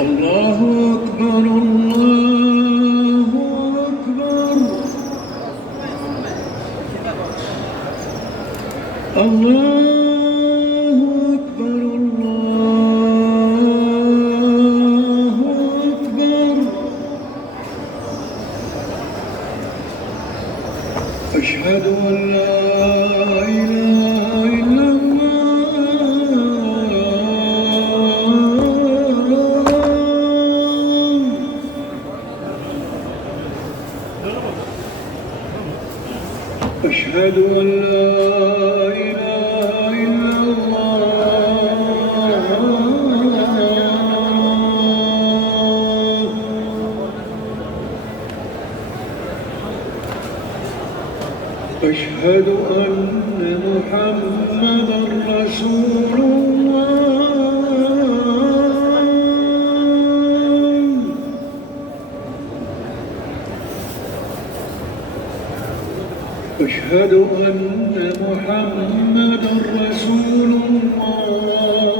الله أكبر الله أكبر الله أكبر الله أكبر أشهد أن لا إله إلا أشهد أن لا إله إلا الله أشهد أن محمدًا رسول الله أشهد أن محمدًا رسول الله